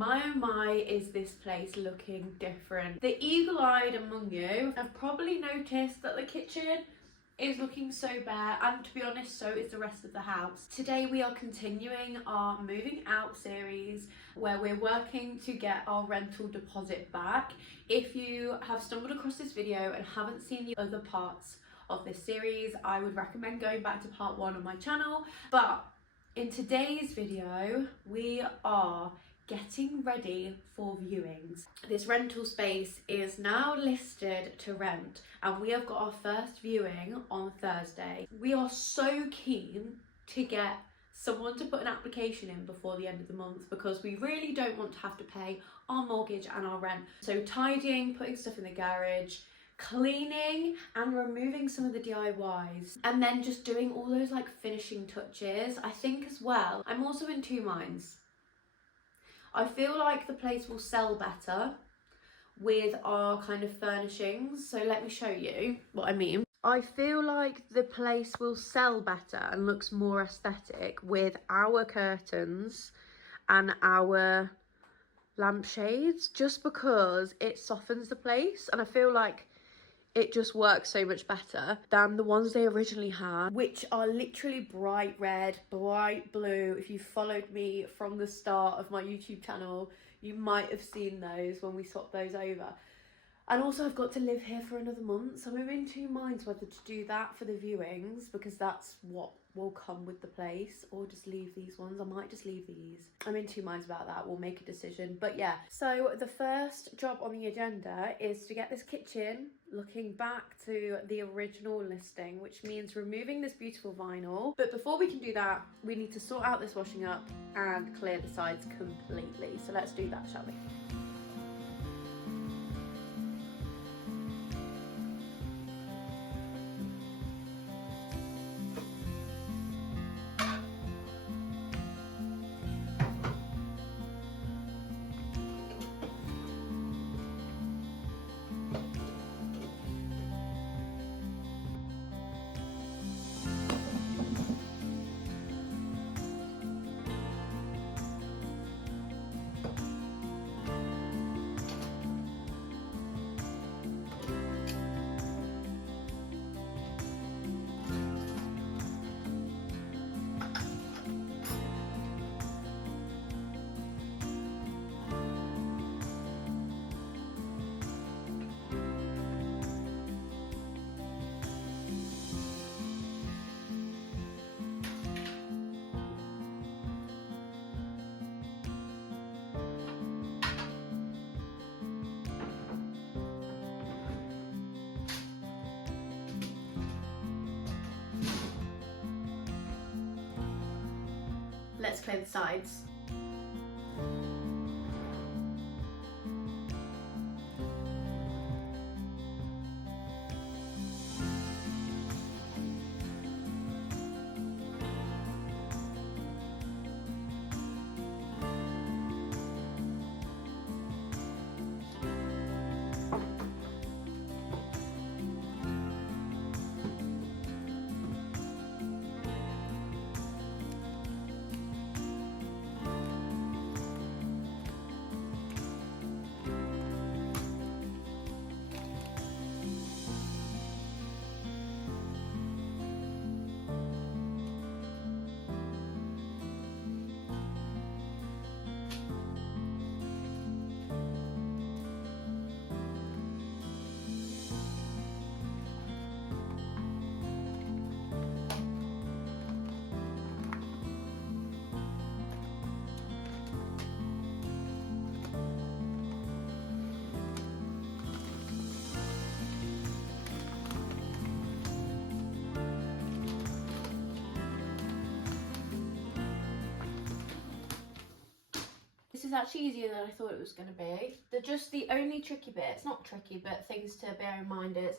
My oh my, is this place looking different. The eagle-eyed among you have probably noticed that the kitchen is looking so bare, and to be honest, so is the rest of the house. Today we are continuing our moving out series where we're working to get our rental deposit back. If you have stumbled across this video and haven't seen the other parts of this series, I would recommend going back to part 1 on my channel. But in today's video, we are getting ready for viewings. This rental space is now listed to rent and we have got our first viewing on Thursday. We are so keen to get someone to put an application in before the end of the month because we really don't want to have to pay our mortgage and our rent. So tidying, putting stuff in the garage, cleaning and removing some of the DIYs, and then just doing all those like finishing touches. I think as well, I'm also in two minds. I feel like the place will sell better with our kind of furnishings. So let me show you what I mean. I feel like the place will sell better and looks more aesthetic with our curtains and our lampshades, just because it softens the place, and I feel like it just works so much better than the ones they originally had, which are literally bright red, bright blue. If you followed me from the start of my YouTube channel, you might have seen those when we swapped those over. And also I've got to live here for another month, so I'm in two minds whether to do that for the viewings, because that's what will come with the place, or just leave these ones. I might just leave these. I'm in two minds about that. We'll make a decision. But yeah, so the first job on the agenda is to get this kitchen looking back to the original listing, which means removing this beautiful vinyl. But before we can do that, we need to sort out this washing up and clear the sides completely. So let's do that, shall we? Let's clear the sides. This is actually easier than I thought it was going to be. The only tricky bit, it's not tricky, but things to bear in mind is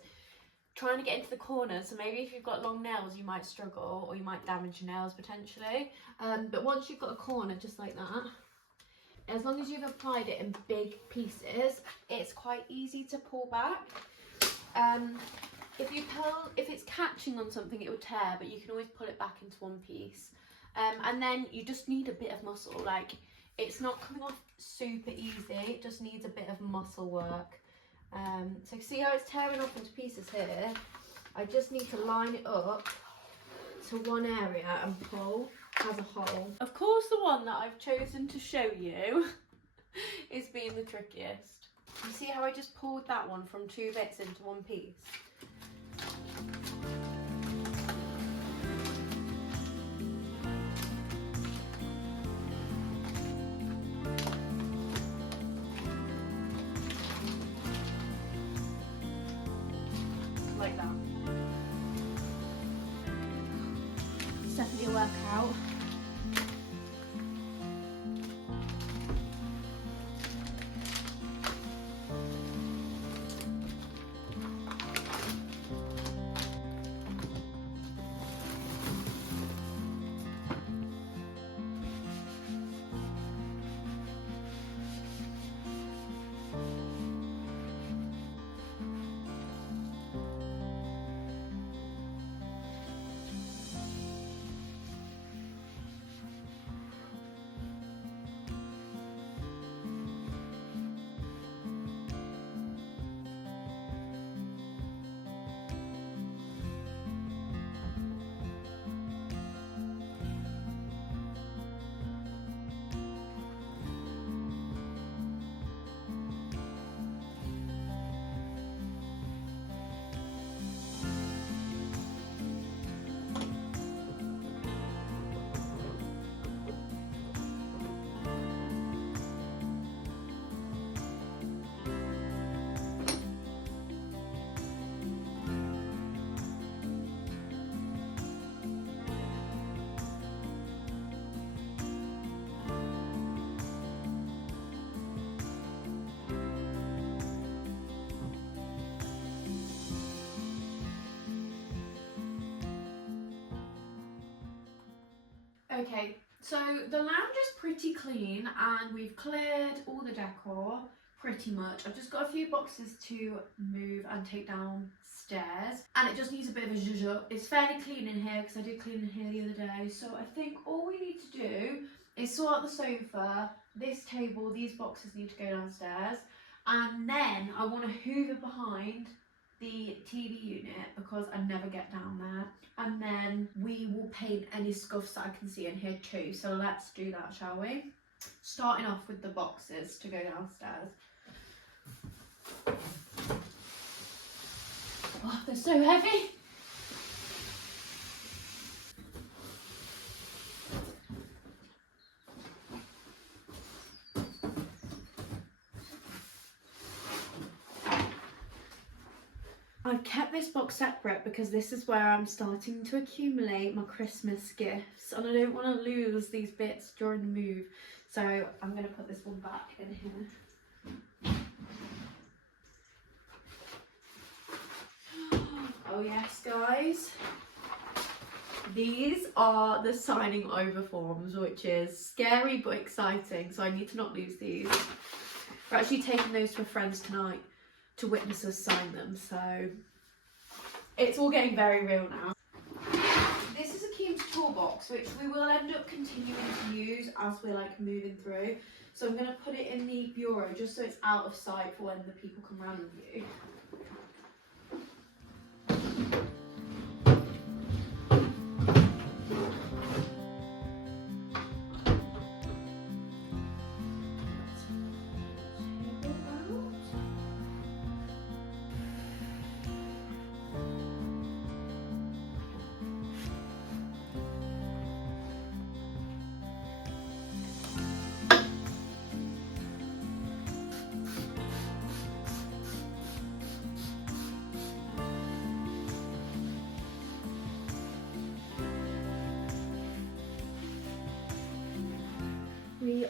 trying to get into the corners. So maybe if you've got long nails, you might struggle, or you might damage your nails potentially. But once you've got a corner just like that, as long as you've applied it in big pieces, it's quite easy to pull back. If it's catching on something, it will tear, but you can always pull it back into one piece. And then you just need a bit of muscle. Like, it's not coming off super easy. It just needs a bit of muscle work. So see how it's tearing off into pieces here? I just need to line it up to one area and pull as a whole. Of course, the one that I've chosen to show you is being the trickiest. You see how I just pulled that one from 2 bits into one piece? Like that. It's definitely a workout. Okay, so the lounge is pretty clean and we've cleared all the decor pretty much. I've just got a few boxes to move and take downstairs and it just needs a bit of a zhuzh up. It's fairly clean in here because I did clean in here the other day, so I think all we need to do is sort out the sofa, this table, these boxes need to go downstairs, and then I want to hoover behind the TV unit because I never get down there, and then we will paint any scuffs that I can see in here too. So let's do that, shall we? Starting off with the boxes to go downstairs. Oh, they're so heavy. I've kept this box separate because this is where I'm starting to accumulate my Christmas gifts and I don't want to lose these bits during the move. So I'm going to put this one back in here. Oh yes, guys. These are the signing over forms, which is scary but exciting. So I need to not lose these. We're actually taking those to a friend's tonight to witness us sign them, so it's all getting very real now. This is a key into toolbox which we will end up continuing to use as we're like moving through, so I'm going to put it in the bureau just so it's out of sight for when the people come round with you.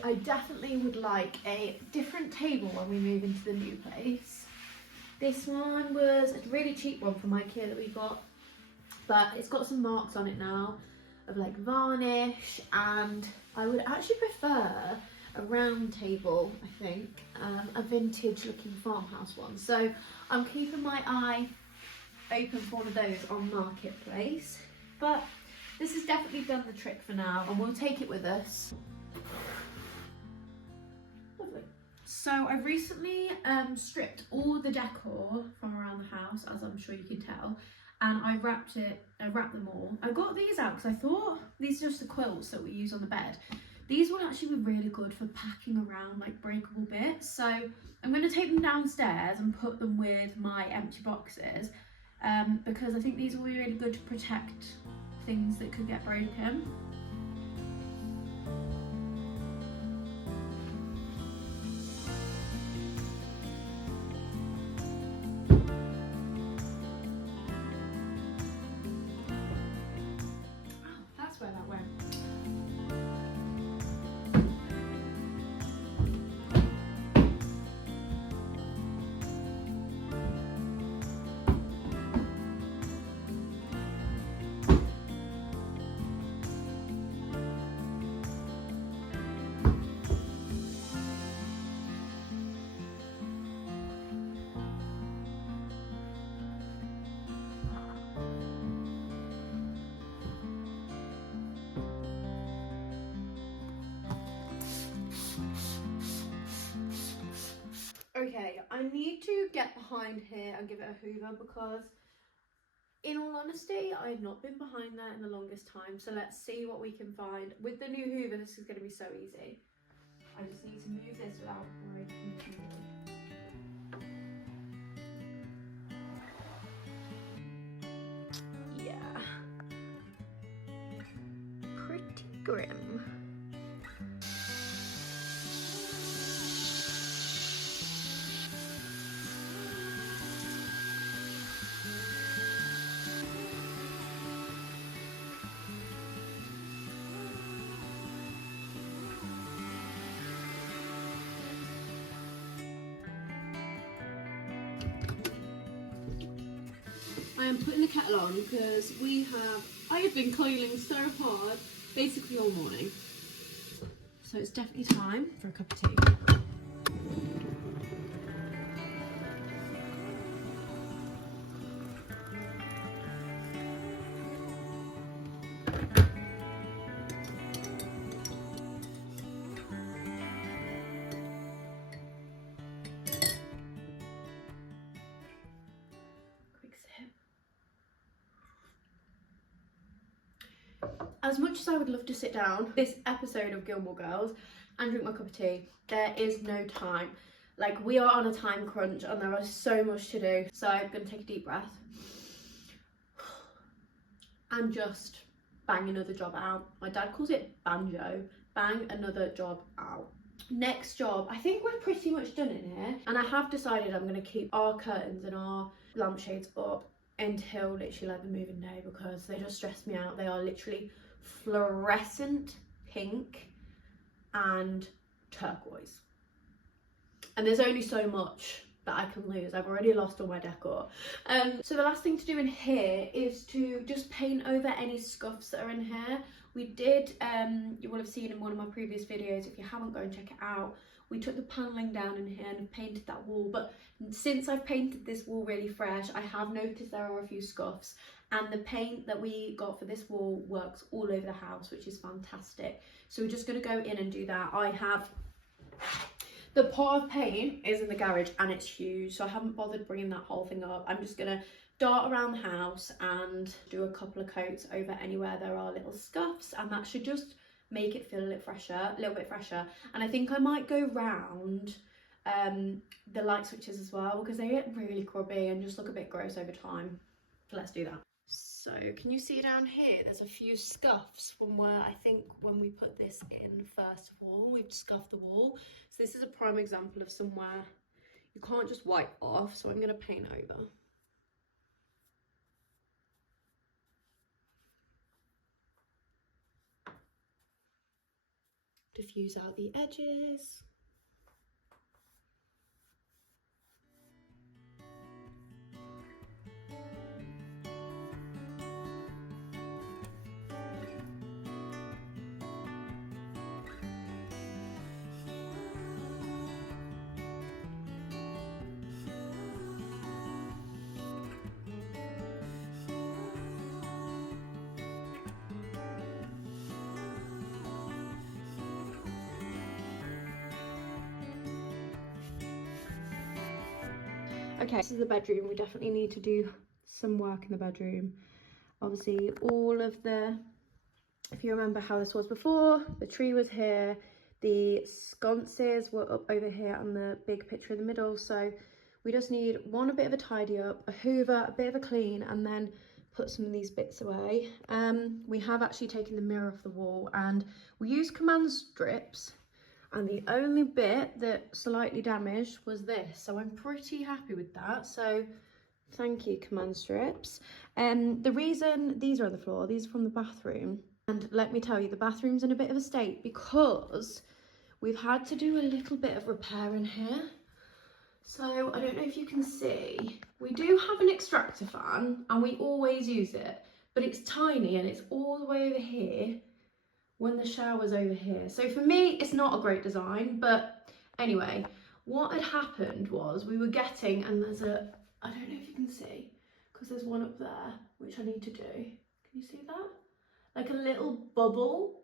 I definitely would like a different table when we move into the new place. This one was a really cheap one from IKEA that we got, but it's got some marks on it now of like varnish, and I would actually prefer a round table, I think, a vintage looking farmhouse one. So I'm keeping my eye open for one of those on Marketplace, but this has definitely done the trick for now and we'll take it with us. So I've recently stripped all the decor from around the house, as I'm sure you can tell, and I wrapped them all. I got these out because I thought these are just the quilts that we use on the bed. These will actually be really good for packing around like breakable bits. So I'm going to take them downstairs and put them with my empty boxes because I think these will be really good to protect things that could get broken. Where that went. Okay, I need to get behind here and give it a hoover because, in all honesty, I've not been behind there in the longest time. So let's see what we can find. With the new hoover, this is going to be so easy. I just need to move this without breaking the board. Yeah. Pretty grim. I am putting the kettle on because I have been coiling so hard basically all morning. So it's definitely time for a cup of tea. As much as I would love to sit down this episode of Gilmore Girls and drink my cup of tea, there is no time. Like, we are on a time crunch and there is so much to do. So I'm going to take a deep breath and just bang another job out. My dad calls it banjo. Bang another job out. Next job, I think we're pretty much done in here. And I have decided I'm going to keep our curtains and our lampshades up until literally like the moving day because they just stress me out. They are literally fluorescent pink and turquoise, and there's only so much that I can lose. I've already lost all my decor. So the last thing to do in here is to just paint over any scuffs that are in here. We did, you will have seen in one of my previous videos, if you haven't, go and check it out. We took the panelling down in here and painted that wall, but since I've painted this wall really fresh, I have noticed there are a few scuffs, and the paint that we got for this wall works all over the house, which is fantastic. So we're just going to go in and do that. I have, the pot of paint is in the garage and it's huge, so I haven't bothered bringing that whole thing up. I'm just going to dart around the house and do a couple of coats over anywhere there are little scuffs, and that should just make it feel a little bit fresher. And I think I might go round the light switches as well because they get really grubby and just look a bit gross over time. So let's do that. So can you see down here there's a few scuffs from where I think when we put this in first of all we've scuffed the wall. So this is a prime example of somewhere you can't just wipe off, so I'm going to paint over. Diffuse out the edges. Okay, this is the bedroom. We definitely need to do some work in the bedroom. Obviously, all of the, if you remember how this was before, the tree was here, the sconces were up over here, and the big picture in the middle. So we just need a bit of a tidy up, a hoover, a bit of a clean, and then put some of these bits away. We have actually taken the mirror off the wall, and we used command strips, and the only bit that slightly damaged was this. So I'm pretty happy with that. So thank you, command strips. The reason these are on the floor, these are from the bathroom. And let me tell you, the bathroom's in a bit of a state because we've had to do a little bit of repair in here. So I don't know if you can see, we do have an extractor fan and we always use it, but it's tiny and it's all the way over here when the shower's over here. So for me, it's not a great design, but anyway, what had happened was we were getting, and there's a, I don't know if you can see, because there's one up there, which I need to do. Can you see that? Like a little bubble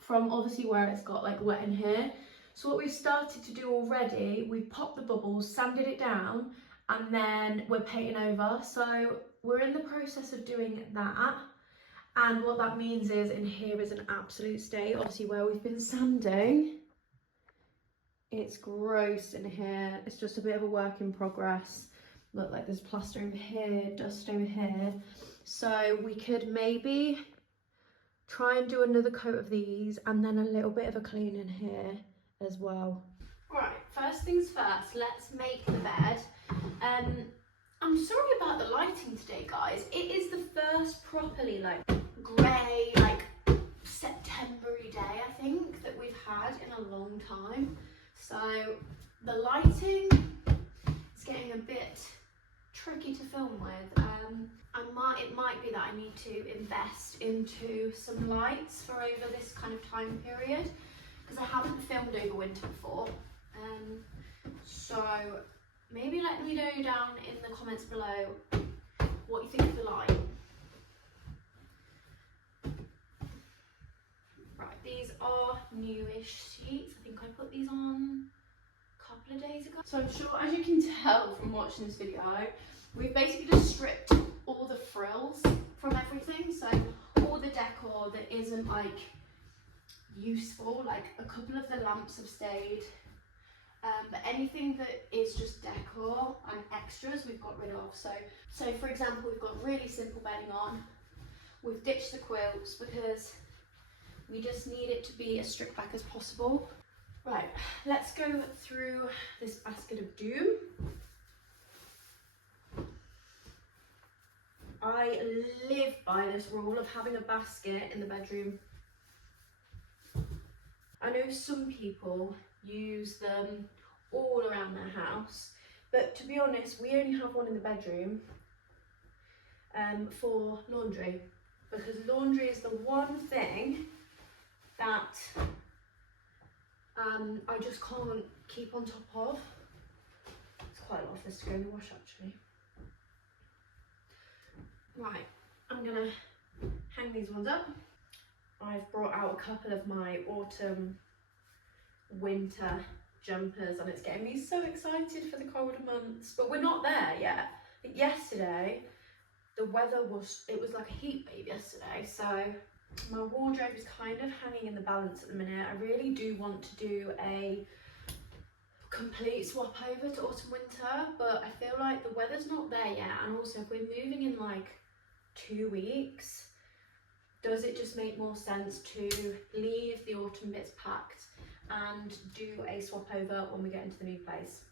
from obviously where it's got like wet in here. So what we've started to do already, we've popped the bubbles, sanded it down, and then we're painting over. So we're in the process of doing that. And what that means is in here is an absolute state. Obviously where we've been sanding, it's gross in here. It's just a bit of a work in progress. Look, like there's plaster over here, dust over here. So we could maybe try and do another coat of these and then a little bit of a clean in here as well. Right, first things first, let's make the bed. I'm sorry about the lighting today, guys. It is the first properly like grey, like September-y day, I think, that we've had in a long time. So the lighting is getting a bit tricky to film with. It might be that I need to invest into some lights for over this kind of time period, because I haven't filmed over winter before. So maybe let me know down in the comments below what you think of the light. Right, these are newish sheets. I think I put these on a couple of days ago. So I'm sure, as you can tell from watching this video, we've basically just stripped all the frills from everything. So all the decor that isn't like useful, like a couple of the lamps have stayed, but anything that is just decor and extras we've got rid of. So for example, we've got really simple bedding on. We've ditched the quilts because we just need it to be as stripped back as possible. Right, let's go through this basket of doom. I live by this rule of having a basket in the bedroom. I know some people use them all around their house, but to be honest, we only have one in the bedroom for laundry, because laundry is the one thing that I just can't keep on top of. It's quite a lot for this to go in the wash actually. Right, I'm gonna hang these ones up. I've brought out a couple of my autumn winter jumpers and it's getting me so excited for the colder months, but we're not there yet. I think yesterday the weather was like a heat wave yesterday, so my wardrobe is kind of hanging in the balance at the minute. I really do want to do a complete swap over to autumn winter, but I feel like the weather's not there yet, and also if we're moving in like 2 weeks, does it just make more sense to leave the autumn bits packed and do a swap over when we get into the new place?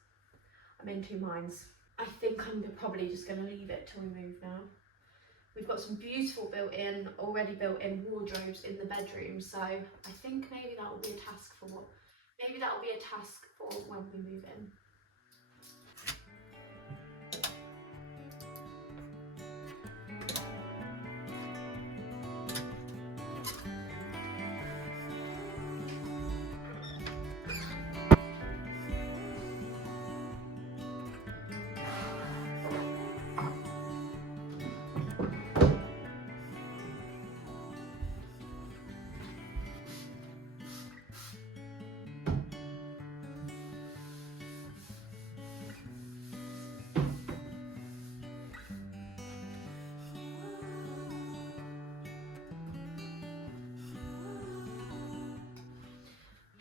I'm in two minds. I think I'm probably just going to leave it till we move now. We've got some beautiful already built-in wardrobes in the bedroom, so I think maybe that will be a task for when we move in.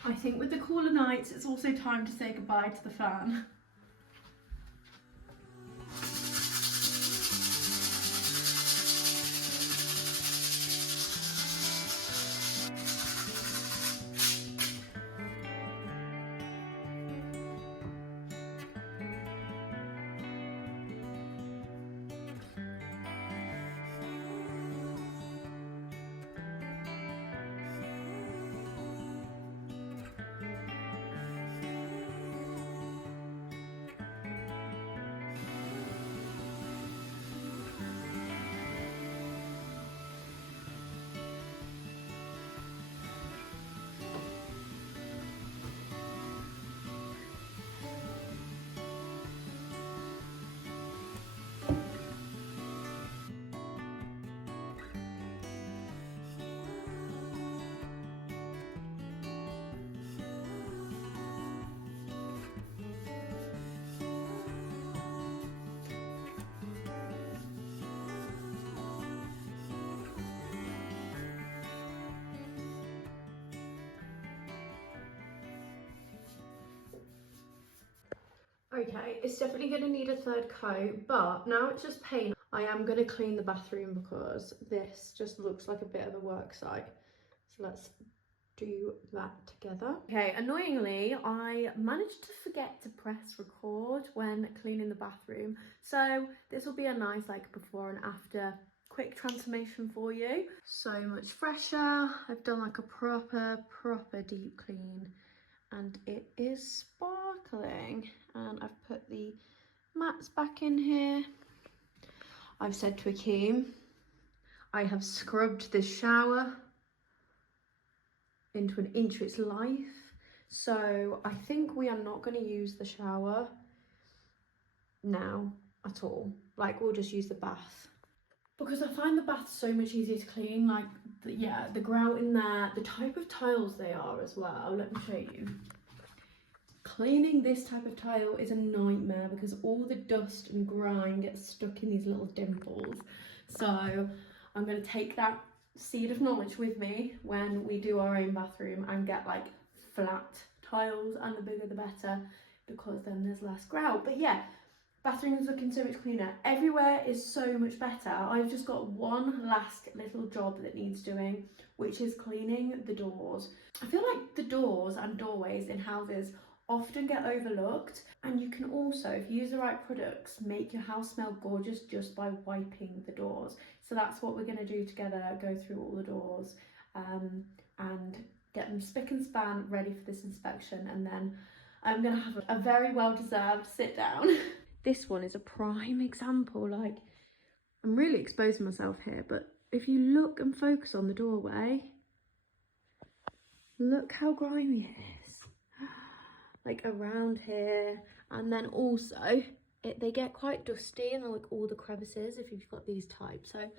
I think with the cooler nights, it's also time to say goodbye to the fan. Okay, it's definitely going to need a third coat, but now it's just paint. I am going to clean the bathroom because this just looks like a bit of a work site. So let's do that together. Okay, annoyingly, I managed to forget to press record when cleaning the bathroom. So this will be a nice like before and after quick transformation for you. So much fresher. I've done like a proper deep clean and it is sparkling. And I've put the mats back in here. I've said to Akeem, I have scrubbed this shower into an inch of its life. So I think we are not going to use the shower now at all. Like we'll just use the bath. Because I find the bath so much easier to clean. Like, the grout in there, the type of tiles they are as well. Let me show you. Cleaning this type of tile is a nightmare because all the dust and grime gets stuck in these little dimples. So I'm going to take that seed of knowledge with me when we do our own bathroom and get like flat tiles, and the bigger the better because then there's less grout. But yeah, bathroom is looking so much cleaner. Everywhere is so much better. I've just got one last little job that needs doing, which is cleaning the doors. I feel like the doors and doorways in houses often get overlooked, and you can also, if you use the right products, make your house smell gorgeous just by wiping the doors. So that's what we're going to do together, go through all the doors and get them spick and span ready for this inspection, and then I'm going to have a very well deserved sit down. This one is a prime example. Like, I'm really exposing myself here, but if you look and focus on the doorway, look how grimy it is. Like around here, and then also they get quite dusty and like all the crevices if you've got these types. So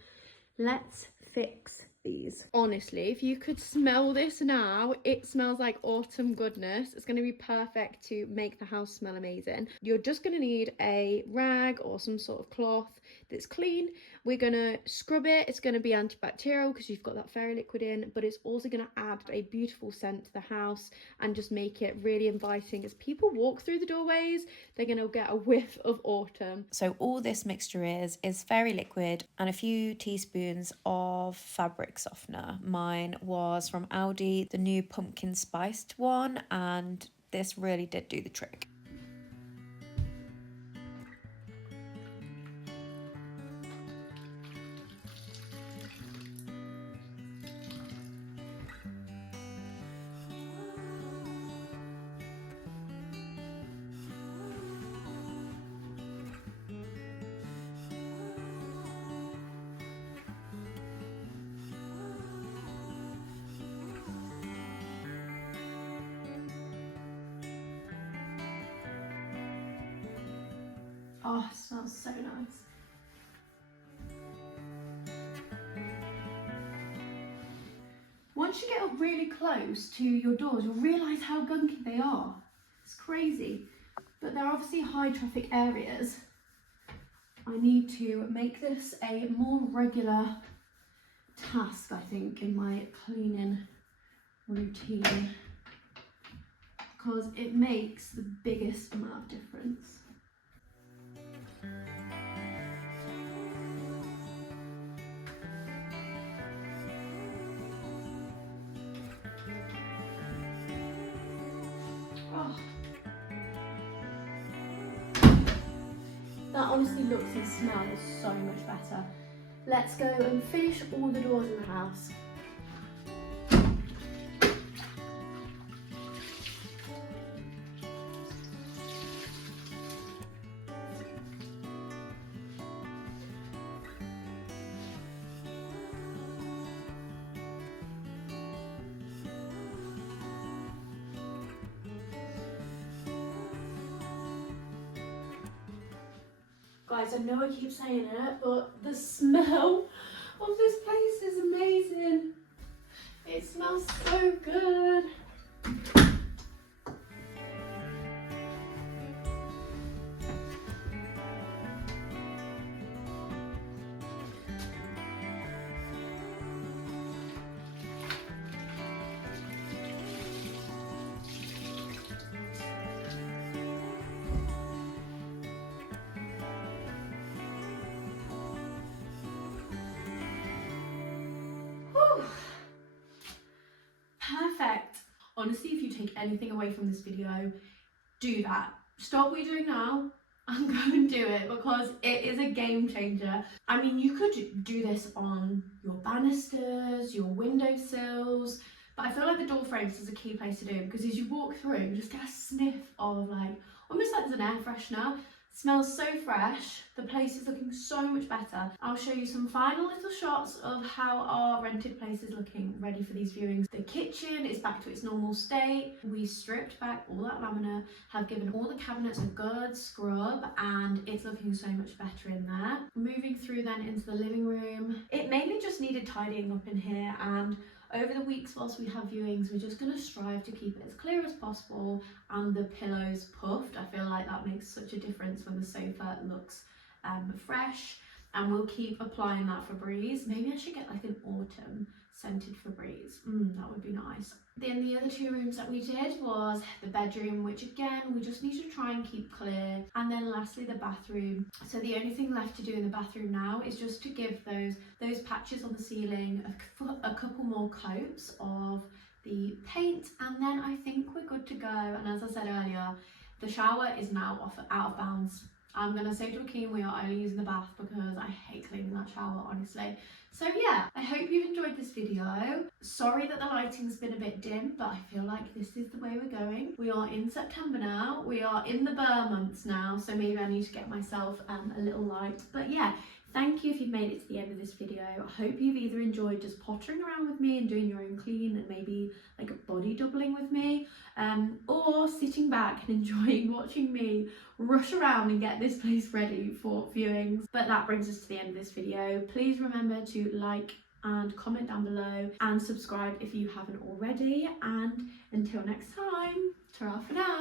let's fix these. Honestly, if you could smell this now, it smells like autumn goodness. It's going to be perfect to make the house smell amazing. You're just going to need a rag or some sort of cloth that's clean. We're going to scrub it. It's going to be antibacterial because you've got that fairy liquid in, but it's also going to add a beautiful scent to the house and just make it really inviting. As people walk through the doorways, they're going to get a whiff of autumn. So all this mixture is fairy liquid and a few teaspoons of fabric softener. Mine was from Aldi, the new pumpkin spiced one, and this really did do the trick. Oh, it smells so nice. Once you get up really close to your doors, you'll realise how gunky they are. It's crazy. But they're obviously high traffic areas. I need to make this a more regular task, I think, in my cleaning routine. because it makes the biggest amount of difference. Oh. That honestly looks and smells so much better. Let's go and finish all the doors in the house. Guys, I know I keep saying it, but the smell of this place is amazing. It smells so good. Perfect. Honestly, if you take anything away from this video, do that. Stop what you're doing now and go and do it, because it is a game changer. I mean, you could do this on your banisters, your windowsills, but I feel like the door frames is a key place to do it, because as you walk through, you just get a sniff of like, almost like there's an air freshener. Smells so fresh. The place is looking so much better. I'll show you some final little shots of how our rented place is looking ready for these viewings. The kitchen is back to its normal state. We stripped back all that laminate, have given all the cabinets a good scrub, and it's looking so much better in there. Moving through then into the living room. It mainly just needed tidying up in here, and over the weeks whilst we have viewings, we're just going to strive to keep it as clear as possible and the pillows puffed. I feel like that makes such a difference when the sofa looks fresh, and we'll keep applying that Febreze. Maybe I should get like an autumn scented Febreze. That would be nice. Then the other two rooms that we did was the bedroom, which again we just need to try and keep clear, and then lastly the bathroom. So the only thing left to do in the bathroom now is just to give those patches on the ceiling a couple more coats of the paint, and then I think we're good to go. And as I said earlier, the shower is now out of bounds. I'm going to say to Akeem we are only using the bath because I hate cleaning that shower, honestly. So yeah, I hope you've enjoyed this video. Sorry that the lighting's been a bit dim, but I feel like this is the way we're going. We are in September now. We are in the Burr months now, so maybe I need to get myself a little light. But yeah, thank you if you've made it to the end of this video. I hope you've either enjoyed just pottering around with me and doing your own clean and maybe like a body doubling with me, or sitting back and enjoying watching me rush around and get this place ready for viewings. But that brings us to the end of this video. Please remember to like and comment down below and subscribe if you haven't already. And until next time, ta-ra for now.